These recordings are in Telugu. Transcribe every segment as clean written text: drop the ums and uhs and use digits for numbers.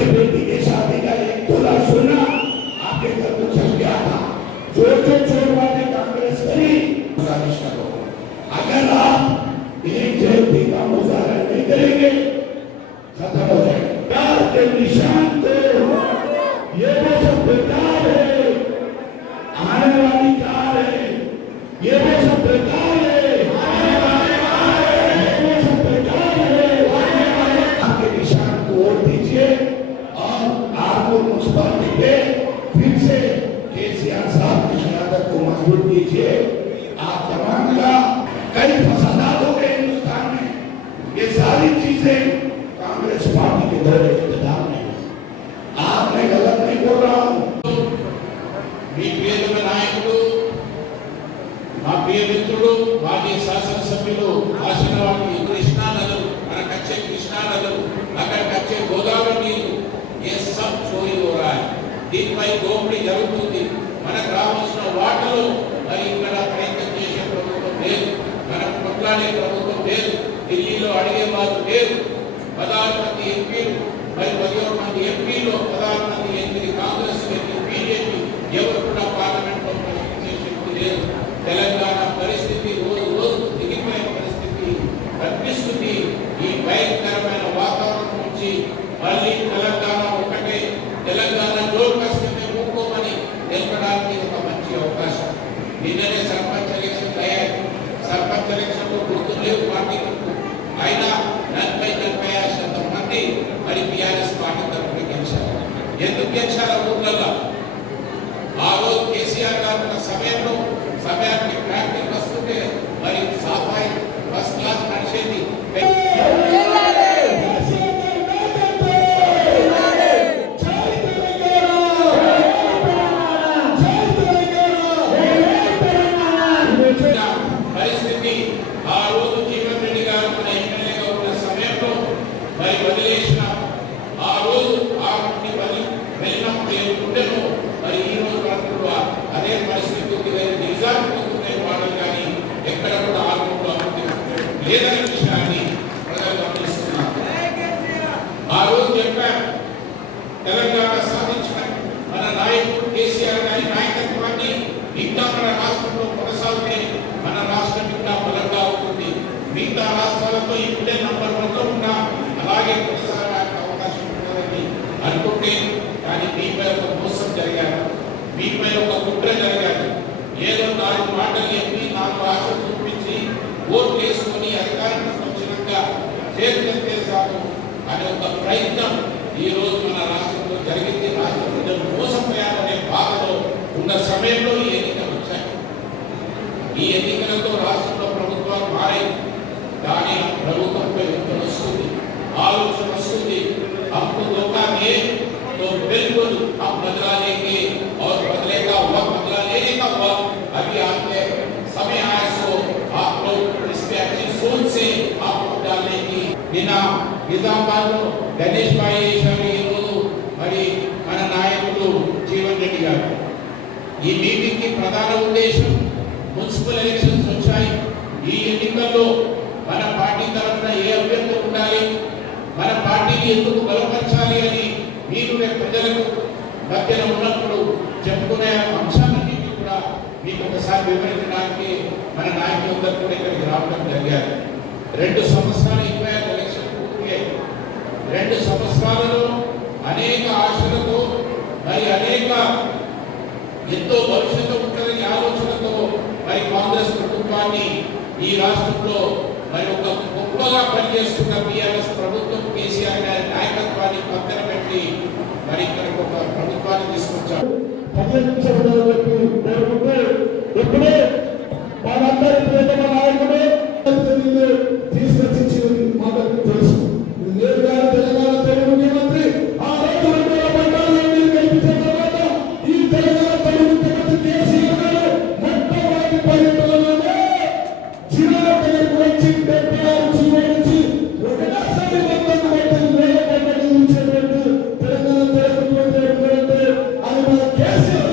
आपके बेटी के शादी का 1 तोला सोना आपके घर को चल गया था। जो चोरवा ने कांग्रेस करी गुजारिश करो, अगर आप एक जयंती का मुजाहरा नहीं करेंगे खत्म हो जाएगा। प्यार के निशान तो ये वो सब बेकार है, आने वाली कार है, ये वो सब बेकार है, आने वाले वो सब बेकार है। आपके निशान को वोट दीजिए और आपको मुन्सिपालिटी पे फिर से केसीआर साहब की क़यादत को मजबूत कीजिए। आप तमाम का कई फसादात हो गए हिंदुस्तान में, ये सारी चीजें कांग्रेस पार्टी के दौरे इक़्तिदार में। आपने गलत नहीं बोल रहा हूं। नायकुడు మా ప్రియ మిత్రుడు మాజీ శాసనసభ్యులు ఆశీర్వాది కృష్ణా నదులు మనకు వచ్చే కృష్ణా నదులు అక్కడికి వచ్చే గోదావరి నీరు ये सब चोरी हो रहा है। దీనిపై దోపిడీ జరుగుతుంది। మనకు రావాల్సిన వాటలు మరి ఇక్కడ ప్రయత్నం చేసే ప్రభుత్వం లేదు, మనకు కొట్లాడే ప్రభుత్వం లేదు, ఢిల్లీలో అడిగే వారు లేదు। 16 మంది ఎంపీలు మరి 11 మంది ఎంపీలు 16 మంది ఎంపీలు కాంగ్రెస్ బీజేపీ ఎవరు కూడా పార్లమెంట్ లో ప్రశ్నించే శక్తి లేదు। తెలంగాణ పరిస్థితి రోజు రోజు దిగిపోయే పరిస్థితి కనిపిస్తుంది। ఈ భయంకరమైన వాతావరణం నుంచి మళ్ళీ తెలంగాణ ఒకటే, తెలంగాణ జోరు కష్టమే ముక్కోమని తెలపడానికి ఒక మంచి అవకాశం। నిన్ననే సర్పంచ్ ఎలక్షన్ అయ్యాయి। సర్పంచ్ ఎలక్షన్ లో గుర్తులేవు పార్టీలకు, అయినా 40-45% మంది మరి టీఆర్ఎస్ పార్టీ తరఫున గెలిచారు। ఎందుకు గెలిచారు ఊర్లలో? ఆ రోజు కేసీఆర్ గారు సమయానికి ప్రాక్టీస్ వస్తుంటే మరి సాఫాయి ఫస్ట్ క్లాస్ నడిచేది। పరిస్థితి ఆ రోజు జీవన్ రెడ్డి గారు మన ఎమ్మెల్యేగా ఉన్న సమయంలో మరి వదిలేసిన ఆ రోజు ఆ నుండి వెళ్ళినప్పుడు ఏముండేనో మరి ఈ రోజు వరకు అదే పరిస్థితి నిజాన్ని వాడలు కానీ ఎక్కడ కూడా ఆరోగ్యంలో లేదనే విషయాన్ని ప్రజలు గమనిస్తున్నారు। ఆ రోజు చెప్పారు, తెలంగాణ సాధించిన మన నాయకుడు కేసీఆర్ గారి నాయకత్వాన్ని ఇంకా మన రాష్ట్రంలో కొనసాగితే మన రాష్ట్రం ఇంకా బలంగా అవుతుంది। మిగతా రాష్ట్రాలతో ఇప్పుడే నంబర్ 1లో ఉన్నా అలాగే కొనసాగడానికి అవకాశం ఉంటుందని అనుకుంటే, కానీ మీపై ఒక మోసం జరిగారు, మీపై ఒక కుట్ర జరిగారు। ఏదో 4 మాటలు చెప్పి 4 ఆశలు చూపించి ఓట్లు వేసుకొని అధికారంలోకి వచ్చినాక చేసేసాము అనే ఒక ప్రయత్నం ఈ రోజు మన రాష్ట్రంలో జరిగింది। రాష్ట్ర ప్రజలు మోసపోయారనే బాధలో ఉన్న సమయంలో ఈ ఎన్నికలు వచ్చాయి। ఈ ఎన్నికలతో రాష్ట్రంలో ప్రభుత్వాలు మారాయి, కానీ ప్రభుత్వంపై ఒత్తిడి వస్తుంది, ఆలోచన వస్తుంది। हमको धोखा दिए तो बिल्कुल हम बदला लेंगे और बदलेगा वक्त, बदला लेने का वक्त अभी आपके समय आया। सो आप लोग इस पे अच्छी सोच से आप वोट डालने की నిన్న నిజామాబాద్ లో గణేష్ భాయ్ చేశారు। ఈరోజు మరి మన నాయకుడు జీవన్ రెడ్డి గారు ఈ మీటింగ్ కి ప్రధాన ఉద్దేశం, మున్సిపల్ ఎలక్షన్స్ వచ్చాయి, ఈ ఎన్నికల్లో మన పార్టీ తరఫున ఏ అభ్యర్థి ఉండాలి, మన పార్టీని ఎందుకు బలపరచాలి అని మీరు ప్రజలకు మధ్యన ఉన్నప్పుడు చెప్పుకునే అంశాలన్నింటినీ కూడా మీకు ఒకసారి వివరించడానికి మన నాయకులందరూ కూడా ఇక్కడికి రావడం జరిగారు। 2 సంవత్సరాలు అయిపోయాయి ఎలక్షన్ పూర్తయ్యాయి। 2 సంవత్సరాలలో అనేక ఆశలతో మరి అనేక ఎంతో భవిష్యత్తు ఉంటుందని ఆలోచనతో మరి కాంగ్రెస్ ప్రభుత్వాన్ని ఈ రాష్ట్రంలో మరి ఒక గొప్పగా పనిచేస్తున్న టీఆర్ఎస్ ప్రభుత్వం కేసీఆర్ గారి నాయకత్వాన్ని పక్కన పెట్టి మరి ఇక్కడ ఒక ప్రభుత్వాన్ని తీసుకొచ్చారు। ఎప్పుడే వాళ్ళందరి ప్రియతమ నాయకుడు తీసుకొచ్చి మాకు తెలుసు, నేరుగా తెలంగాణ తొలి ముఖ్యమంత్రి ఆ రోజు 2014 గెలిపించిన తర్వాత ఈ తెలంగాణ తొలి ముఖ్యమంత్రి కేసీఆర్ గారు మొట్టమొదటి పర్యటనలోనే జిల్లా దగ్గరకు వచ్చి 76 జీవోనిచ్చి ఒకసారి మొత్తం ఇచ్చేటట్టు తెలంగాణ తొలి ముఖ్యమంత్రి అది మన కేసీఆర్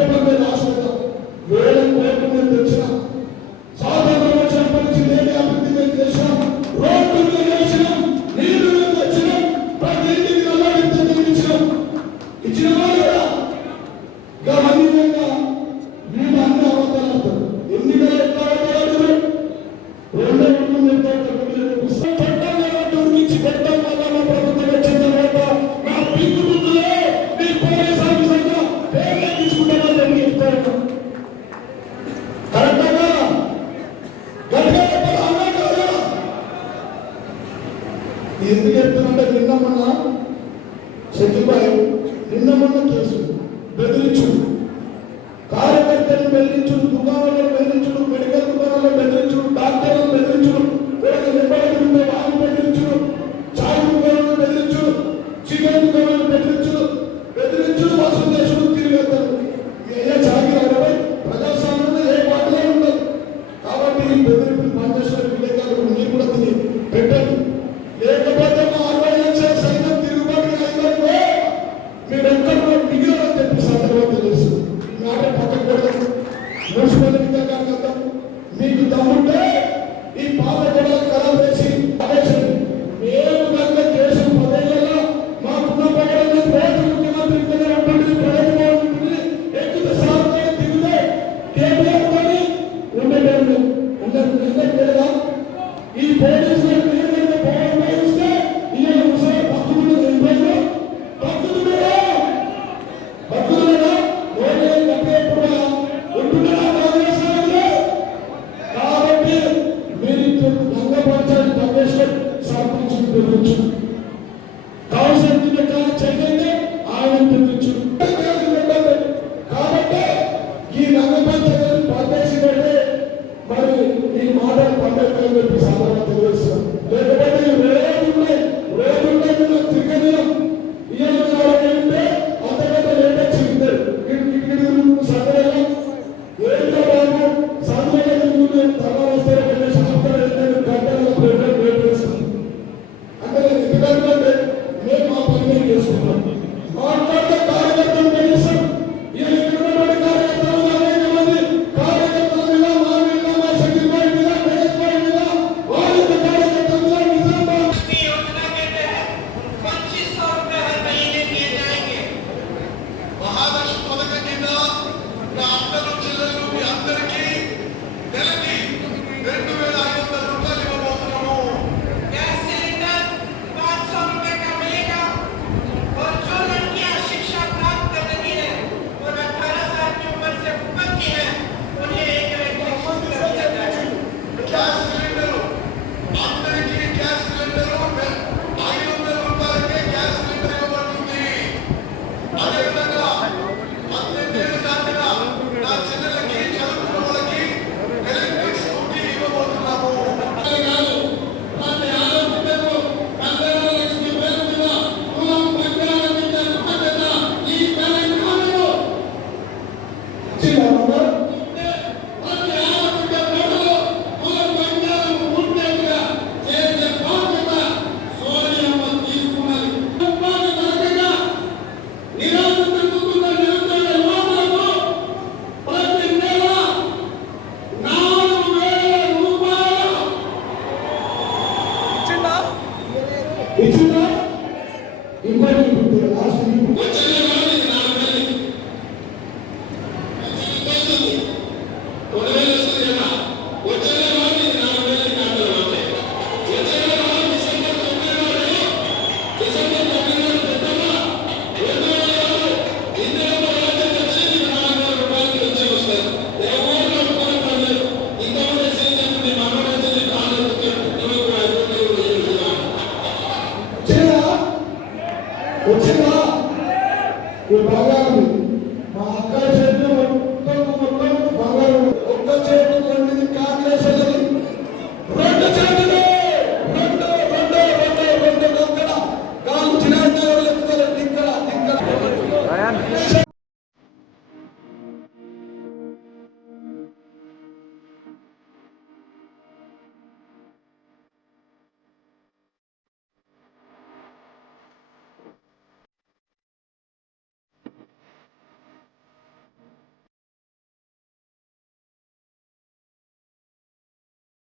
పేపర్ మీద రాసిన వేల కోట్లు మేము తెచ్చినాం. స్వాతంత్రం వచ్చినప్పటి నుంచి లేని అభివృద్ధి మేము చేసినాం. రోడ్లు మేము వేసినాం, నీళ్లు మేము తెచ్చినాం, ప్రతి ఇంటికి నల్ల విత్తనం ఇచ్చినాం. ఇచ్చిన వాళ్ళు కూడా అవన్నీ వీళ్ళు అన్ని అబద్ధాలు. ఎన్నికలు ఎట్లా అబద్ధాలు? రెండో నుంచి పెట్టడం వల్ల మా ప్రభుత్వం వచ్చిన తర్వాత నా పింకు బుద్ధులో మీ పోలీస్ ఆఫీసర్గా పేర్లు తీసుకుంటామని చెప్తాను. కరెక్ట్గా ఎందుకు చెప్తున్నంటే నిన్న మొన్న సచివాలయం నిన్న మొన్న కేసు బెదిరించుడు, కార్యకర్తలు బెదిరించుడు, దుకాణాల్లో బెదిరించుడు, మెడికల్ దుకాణాల్లో బెదిరించుడు, డాక్టర్లను బెదిరించుడు, వాళ్ళు బెదిరించుడు, చాయ్ దుకాణాలను బెదిరించుడు, చికెన్ దుకాణాలను బెదిరించుడు, వసూలు చేసుడు తిరిగేస్తారు. ఏ చాకీ అరవై ప్రజాస్వామ్యంలో ఏ పాటలో ఉండదు. కాబట్టి ఈ బెదిరింపులు పనిచేసిన విలేకరులు మీరు కూడా తిని పెట్టండి. లేకపోతే మా 60 లక్షల సైన్యం తిరుగుబాటు అయిందంటే మీరు ఎక్కడ మిగిలిన చెప్పి సందర్భం తెలుసు. మాట పక్కన పెడతాం, మున్సిపల్ విధంగా మీకు దమ్ముంటే ఈ పాత కూడా ఖరాబ్ చేసి పడేసండి. మేము కనుక కేసు 10 ఏళ్ళలో మాకున్న పగడని రోజు ముఖ్యమంత్రి ఉంటుంది, ప్రజలు ఉంటుంది, ఎక్కితే సాగుతాయి దిగుతే కేబుల్ కొని ఉండేటండి ఉండేదా ఈ పోలీసులు ఉపయోగిస్తే ఈ ముసలి భక్తులు భక్తులుగా కట్టేప్పుడు ఉంటున్నారా కాంగ్రెస్ వాళ్ళు? కాబట్టి మీరు రంగ పంచాయతీ కమిషనర్ సర్పంచ్ బెదిరించు, కౌన్సిల్ చేయండి, ఆయన బెదిరించు. కాబట్టి ఈ రంగ పంచాయతీ పనిచేసి మరి ఈ మాటలు పంపేస్తారని చెప్పి సందర్భంగా తెలియజేస్తున్నాం.